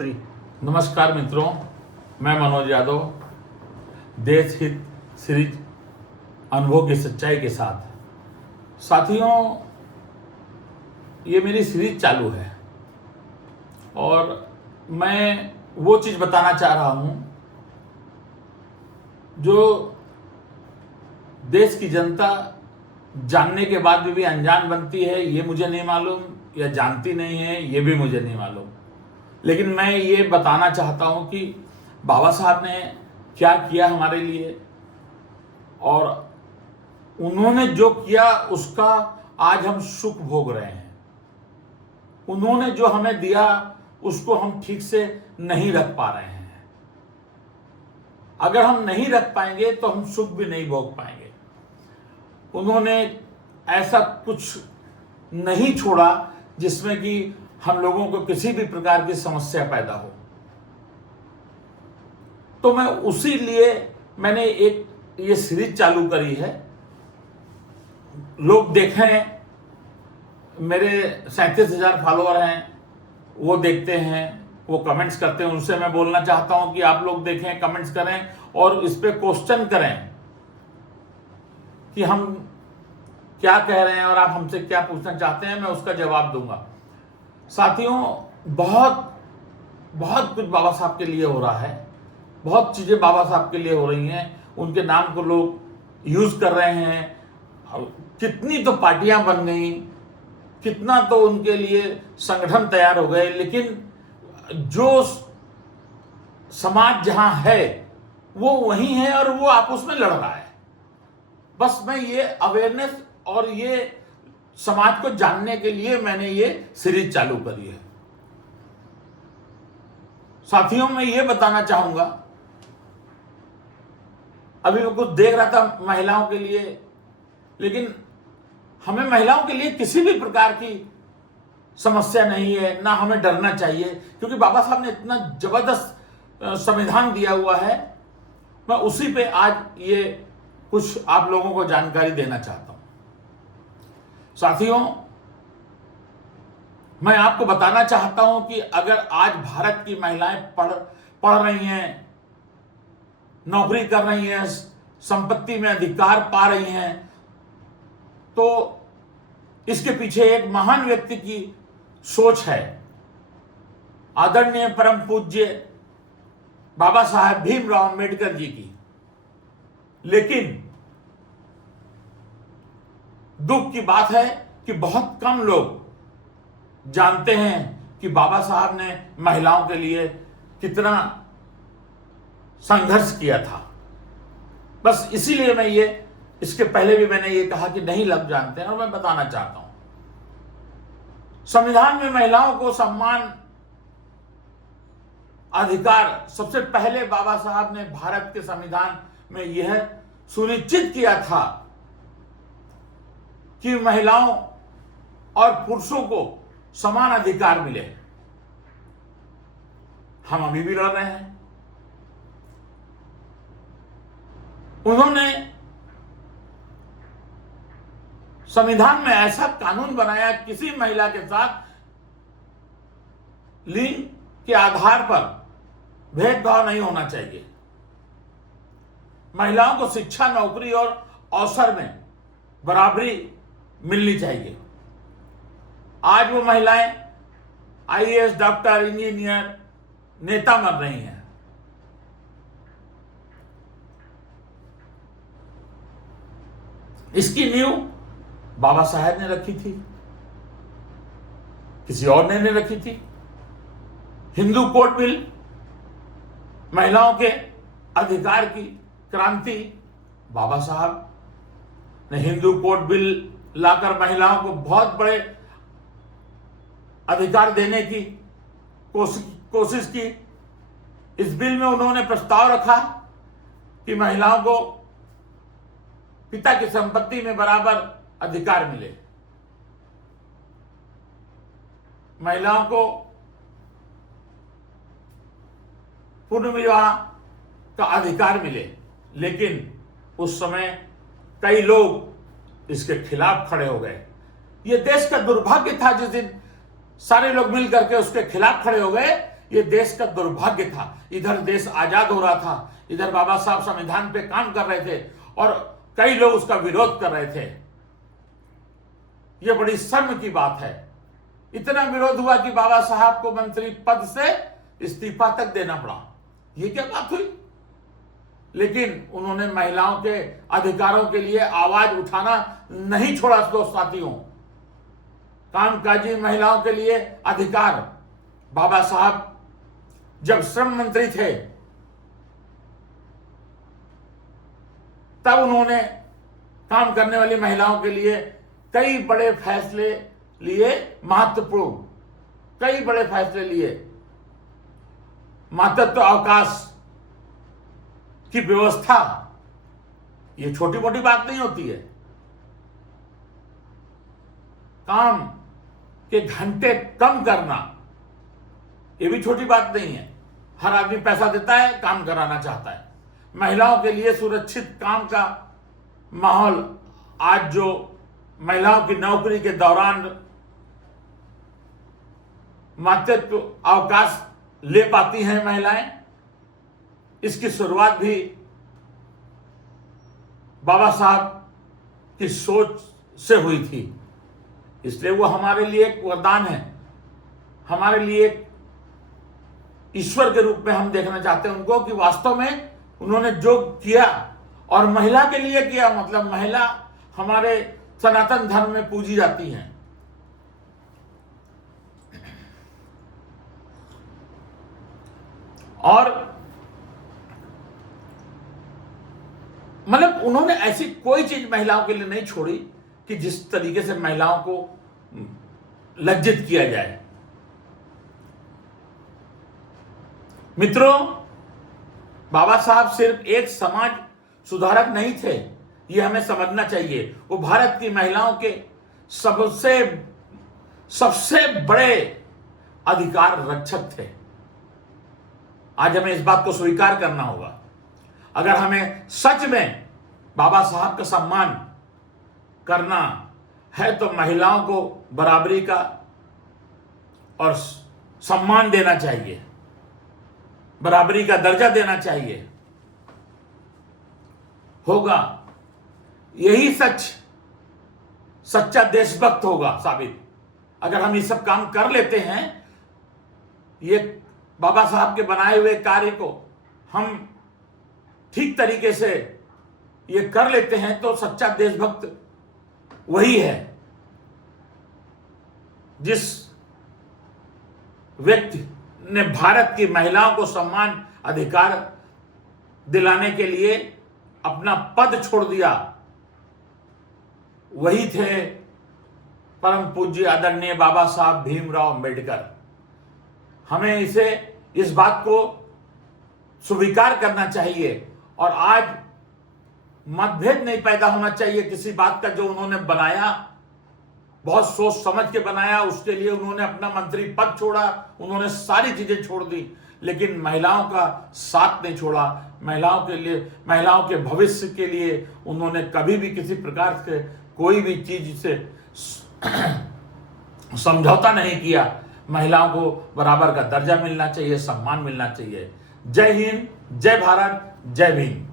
3। नमस्कार मित्रों, मैं मनोज यादव, देश हित सीरीज अनुभव की सच्चाई के साथ। साथियों, ये मेरी सीरीज चालू है और मैं वो चीज़ बताना चाह रहा हूँ जो देश की जनता जानने के बाद भी अनजान बनती है। ये मुझे नहीं मालूम, या जानती नहीं है, ये भी मुझे नहीं मालूम। लेकिन मैं ये बताना चाहता हूँ कि बाबा साहब ने क्या किया हमारे लिए, और उन्होंने जो किया उसका आज हम सुख भोग रहे हैं। उन्होंने जो हमें दिया उसको हम ठीक से नहीं रख पा रहे हैं। अगर हम नहीं रख पाएंगे तो हम सुख भी नहीं भोग पाएंगे। उन्होंने ऐसा कुछ नहीं छोड़ा जिसमें कि हम लोगों को किसी भी प्रकार की समस्या पैदा हो। तो मैं उसी लिए मैंने एक ये सीरीज चालू करी है। लोग देखें, मेरे 37,000 फॉलोअर हैं, वो देखते हैं, वो कमेंट्स करते हैं। उनसे मैं बोलना चाहता हूं कि आप लोग देखें, कमेंट्स करें और इस पे क्वेश्चन करें कि हम क्या कह रहे हैं और आप हमसे क्या पूछना चाहते हैं, मैं उसका जवाब दूंगा। साथियों, बहुत बहुत कुछ बाबा साहब के लिए हो रहा है। बहुत चीज़ें बाबा साहब के लिए हो रही हैं। उनके नाम को लोग यूज़ कर रहे हैं। कितनी तो पार्टियां बन गई, कितना तो उनके लिए संगठन तैयार हो गए, लेकिन जो समाज जहां है वो वहीं है और वो आपस में लड़ रहा है। बस मैं ये अवेयरनेस और ये समाज को जानने के लिए मैंने ये सीरीज चालू करी है। साथियों, मैं ये बताना चाहूंगा, अभी मैं कुछ देख रहा था महिलाओं के लिए, लेकिन हमें महिलाओं के लिए किसी भी प्रकार की समस्या नहीं है, ना हमें डरना चाहिए, क्योंकि बाबा साहब ने इतना जबरदस्त संविधान दिया हुआ है। मैं उसी पे आज ये कुछ आप लोगों को जानकारी देना चाहता हूं। साथियों, मैं आपको बताना चाहता हूं कि अगर आज भारत की महिलाएं पढ़ रही हैं, नौकरी कर रही हैं, संपत्ति में अधिकार पा रही हैं, तो इसके पीछे एक महान व्यक्ति की सोच है। आदरणीय परम पूज्य बाबा साहेब भीमराव अंबेडकर जी की। लेकिन दुख की बात है कि बहुत कम लोग जानते हैं कि बाबा साहब ने महिलाओं के लिए कितना संघर्ष किया था। बस इसीलिए मैं ये, इसके पहले भी मैंने ये कहा कि नहीं लोग जानते हैं, और मैं बताना चाहता हूं। संविधान में महिलाओं को सम्मान, अधिकार सबसे पहले बाबा साहब ने भारत के संविधान में यह सुनिश्चित किया था कि महिलाओं और पुरुषों को समान अधिकार मिले। हम अभी भी लड़ रहे हैं। उन्होंने संविधान में ऐसा कानून बनाया, किसी महिला के साथ लिंग के आधार पर भेदभाव नहीं होना चाहिए। महिलाओं को शिक्षा, नौकरी और अवसर में बराबरी मिलनी चाहिए। आज वो महिलाएं आईएएस, डॉक्टर, इंजीनियर, नेता बन रही हैं। इसकी नींव बाबा साहब ने रखी थी, किसी और ने नहीं रखी थी। हिंदू कोड बिल, महिलाओं के अधिकार की क्रांति, बाबा साहब ने हिंदू कोड बिल लाकर महिलाओं को बहुत बड़े अधिकार देने की कोशिश की। इस बिल में उन्होंने प्रस्ताव रखा कि महिलाओं को पिता की संपत्ति में बराबर अधिकार मिले, महिलाओं को पूर्ण विवाह का अधिकार मिले। लेकिन उस समय कई लोग इसके खिलाफ खड़े हो गए। यह देश का दुर्भाग्य था जिस दिन सारे लोग मिल करके उसके खिलाफ खड़े हो गए ये देश का दुर्भाग्य था। इधर देश आजाद हो रहा था, इधर बाबा साहब संविधान पे काम कर रहे थे और कई लोग उसका विरोध कर रहे थे। ये बड़ी शर्म की बात है। इतना विरोध हुआ कि बाबा साहब को मंत्री पद से इस्तीफा तक देना पड़ा। ये क्या बात हुई? लेकिन उन्होंने महिलाओं के अधिकारों के लिए आवाज उठाना नहीं छोड़ा। दोस्त साथियों, कामकाजी महिलाओं के लिए अधिकार, बाबा साहब जब श्रम मंत्री थे तब उन्होंने काम करने वाली महिलाओं के लिए कई बड़े फैसले लिए, महत्वपूर्ण कई बड़े फैसले लिए। मातृत्व अवकाश की व्यवस्था, ये छोटी मोटी बात नहीं होती है। काम के घंटे कम करना, ये भी छोटी बात नहीं है। हर आदमी पैसा देता है, काम कराना चाहता है। महिलाओं के लिए सुरक्षित काम का माहौल, आज जो महिलाओं की नौकरी के दौरान मातृत्व अवकाश ले पाती हैं महिलाएं, इसकी शुरुआत भी बाबा साहब की सोच से हुई थी। इसलिए वो हमारे लिए एक वरदान है, हमारे लिए एक ईश्वर के रूप में हम देखना चाहते हैं उनको, कि वास्तव में उन्होंने जो किया और महिला के लिए किया। मतलब महिला हमारे सनातन धर्म में पूजी जाती हैं। और मतलब उन्होंने ऐसी कोई चीज महिलाओं के लिए नहीं छोड़ी कि जिस तरीके से महिलाओं को लज्जित किया जाए। मित्रों, बाबा साहब सिर्फ एक समाज सुधारक नहीं थे, ये हमें समझना चाहिए। वो भारत की महिलाओं के सबसे बड़े अधिकार रक्षक थे। आज हमें इस बात को स्वीकार करना होगा। अगर हमें सच में बाबा साहब का सम्मान करना है तो महिलाओं को बराबरी का और सम्मान देना चाहिए, बराबरी का दर्जा देना चाहिए। होगा यही सच्चा देशभक्त होगा साबित। अगर हम ये सब काम कर लेते हैं, ये बाबा साहब के बनाए हुए कार्य को हम ठीक तरीके से ये कर लेते हैं, तो सच्चा देशभक्त वही है जिस व्यक्ति ने भारत की महिलाओं को सम्मान अधिकार दिलाने के लिए अपना पद छोड़ दिया। वही थे परम पूज्य आदरणीय बाबा साहब भीमराव अंबेडकर। हमें इस बात को स्वीकार करना चाहिए और आज मतभेद नहीं पैदा होना चाहिए किसी बात का। जो उन्होंने बनाया, बहुत सोच समझ के बनाया, उसके लिए उन्होंने अपना मंत्री पद छोड़ा, उन्होंने सारी चीजें छोड़ दी, लेकिन महिलाओं का साथ नहीं छोड़ा। महिलाओं के लिए, महिलाओं के भविष्य के लिए उन्होंने कभी भी किसी प्रकार से कोई भी चीज से समझौता नहीं किया। महिलाओं को बराबर का दर्जा मिलना चाहिए, सम्मान मिलना चाहिए। जय हिंद, जय भारत, जय भीम।